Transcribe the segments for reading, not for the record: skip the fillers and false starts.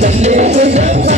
తల్లి దుర్గమ్మ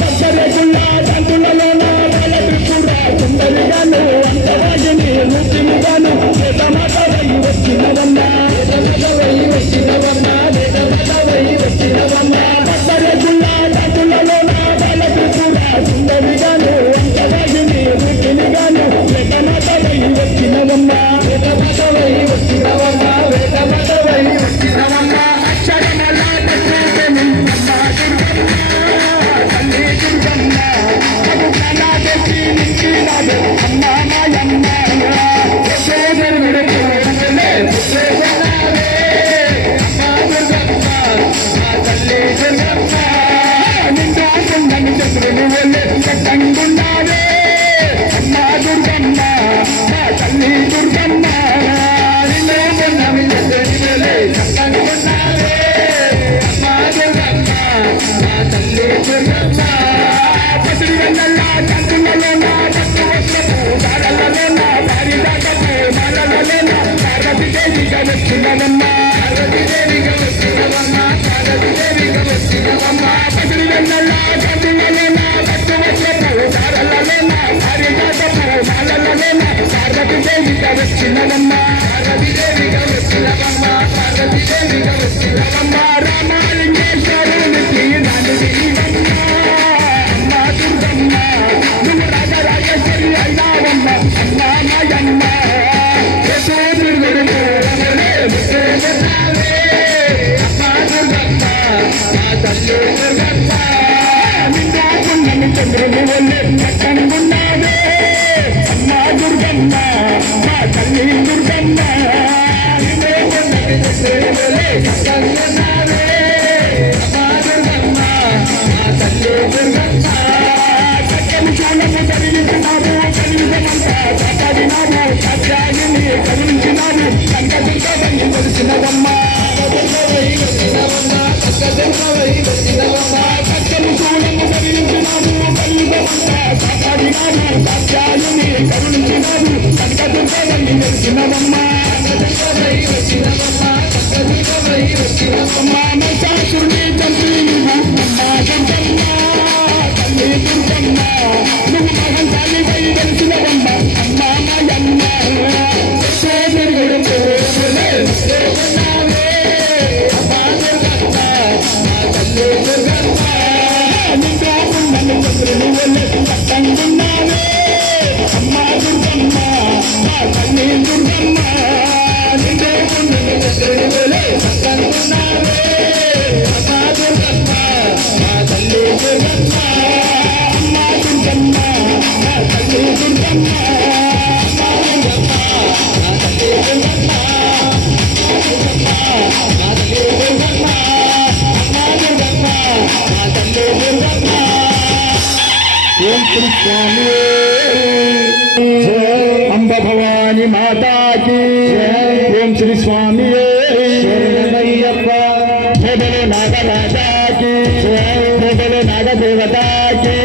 పచ్చరేకుల తంతులలోన బలత్రిపుర సుందరిగాను అంతరాగిని నృత్యముగాను వేదమాతవై వచ్చినవమ్మ వేదమాతవై వచ్చినవమ్మ వేదమాతవై వచ్చినవమ్మ పచ్చరేకుల తంతులలోన బలత్రిపుర సుందరిగాను అంతరాగిని నృత్యముగాను వేదమాతవై వచ్చినవమ్మ వేదమాతవై వచ్చినవమ్మ వేదమాతవై వచ్చినవమ్మ అక్షరమల తత్వని అమ్మ దుర్గమ్మ తల్లి దుర్గమ్మ అbu కనాదకి నించినాడు అమ్మ మాయమ్మ యశోదరుడు కోరులే పుత్రవనాలే అమ్మ దుర్గమ్మ మా తల్లి దుర్గమ్మ నిండా కొండని చంద్రుని వెళ్ళే కట్టంగున్నాడే అమ్మ దుర్గమ్మ మా తల్లి దుర్గమ్మ నిండా కొండని చంద్రుని వెళ్ళే కట్టంగున్నాడే అమ్మ దుర్గమ్మ మా తల్లి దుర్గమ్మ పసిడి వెన్నెల కంటులలోన పట్టు వస్త్రపు దారలలోన పారిజాతపు మాలలలోన పార్వతీదేవిగా వచ్చినవమ్మ పార్వతీదేవిగా వచ్చినవమ్మ పార్వతీదేవిగా వచ్చినవమ్మ పసిడి వెన్నెల కంటులలోన పట్టు వస్త్రపు దారలలోన పారిజాతపు మాలలలోన పార్వతీదేవిగా వచ్చినవమ్మ పార్వతీదేవిగా వచ్చినవమ్మ పార్వతీదేవిగా వచ్చినవమ్మ రామలింగేశ్వరునికి నాలుగు అమ్మ దుర్గమ్మ నువ్వు రాజరాజేశ్వరి అయినావమ్మ అమ్మ మాయమ్మ యశోదరుడు కోరులే పుత్రవనాలే అమ్మ దుర్గమ్మ మా తల్లి దుర్గమ్మ నిండా కొండని చంద్రుని వెళ్ళే కట్టంగున్నాడే అమ్మ దుర్గమ్మ మా తల్లి దుర్గమ్మ నిండా కొండని చంద్రుని వెళ్ళే కట్టంగున్నాడే అమ్మ దుర్గమ్మ మా తల్లి దుర్గమ్మ చక్కని చూడము కలిగించినావు కలిగించమంతా చక్కడినావు సత్యాగిని కరుణించినావు సంకటించవని తెలిసినవమ్మ చక్కని చూడము కలిగించినావు కలిగించమంతా చక్కడినావు సత్యాగిని కరుణించినావు సంకటించవని తెలిసినవమ్మ మహిషాసురుని చంపి అమ్మ దుర్గమ్మ తల్లి దుర్గమ్మ నువ్వు మహంకాళివై వెలిసినవమ్మ అమ్మ మాయమ్మ యశోదరుడు కోరులే పుత్రవనాలే అమ్మ దుర్గమ్మ మా తల్లి దుర్గమ్మ నిండా కొండని చంద్రుని వెళ్ళే కట్టంగున్నావే అమ్మ దుర్గమ్మ మా తల్లి దుర్గమ్మ నిండా కొండని చంద్రుని వెళ్ళే కట్టంగున్నావే అమ్మ దుర్గమ్మ మా తల్లి దుర్గమ్మ అమ్మ దుర్గమ్మ మా తల్లి దుర్గమ్మ అమ్మ దుర్గమ్మ మా తల్లి దుర్గమ్మ మా తల్లి దుర్గమ్మ అమ్మ దుర్గమ్మ మా తల్లి దుర్గమ్మ ఓం శ్రీ స్వామి అంబ భవాని మాతాకి ఓం శ్రీ స్వామి శరణమయ్యప్ప మొదలు నాగరాజాకి మొదలు నాగదేవతాకి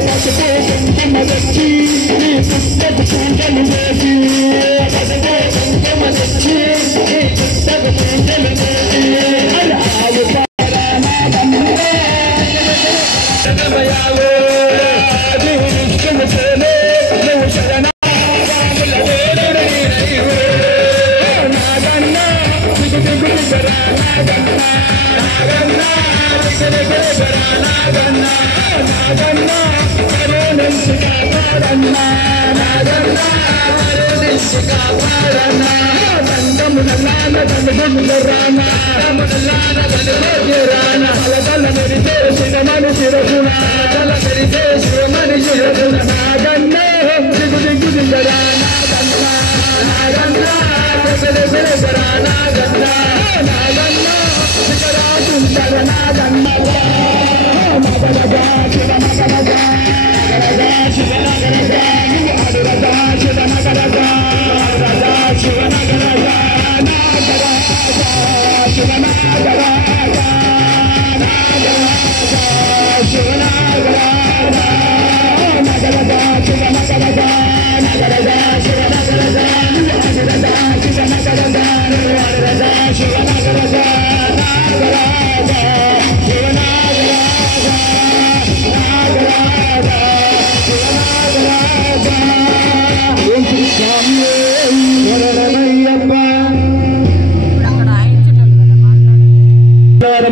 పసుపు కుంకుమ తెచ్చి పుస్తకు పూజలు చేసి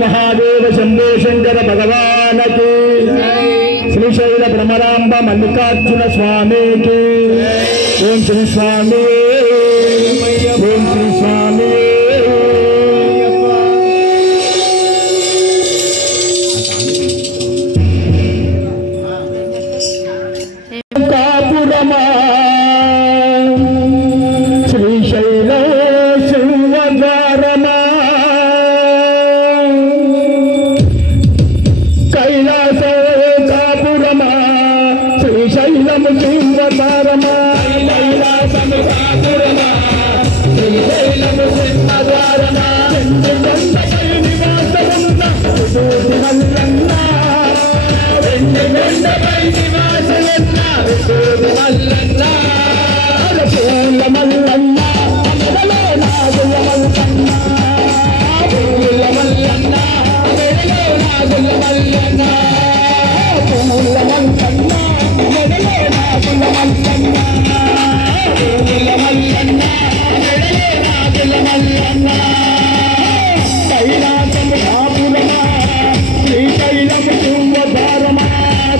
महादेव शंभो शंकर भगवान की, श्रीशैल भ्रमरांब मल्लिकार्जुन स्वामी की। ओम श्री स्वामी, ओम श्री स्वामी। कापुरमा श्रीशैल सिंहद्वारमा कैलास कापुरमा श्रीशैलम सिंहद्वारमा कैलासम कापुरमा श्रीशैलम सिंहद्वारमा కొండపై నివాసమున్న విభూతి మల్లన్న వెండి కొండపై నివాసమున్న విభూతి మల్లన్న పూల మల్లన్న అమరలో నాగుల మల్లన్న పూల మల్లన్న అమరలో నాగుల మల్లన్న పూల మల్లన్న అమరలో నాగుల మల్లన్న పూల మల్లన్న అమరలో నాగుల మల్లన్న कैलासम कापुरमा श्रीशैलम सिंहद्वारमा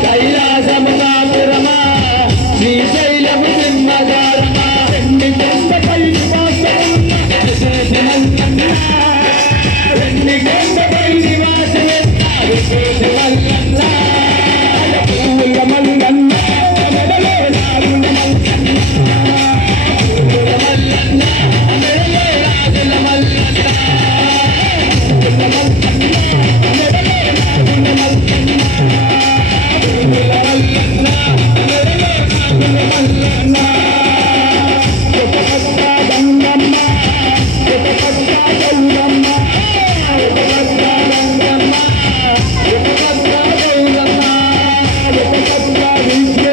कैलासम कापुरमा श्रीशैलम सिंहद्वारमा వెండి కొండపై నివాసమున్న విభూతి మల్లన్న వెండి కొండపై నివాసమున్న విభూతి మల్లన్న పూల మల్లన్న అమరలో నాగుల మల్లన్న పూల మల్లన్న అమరలో నాగుల మల్లన్న విద్య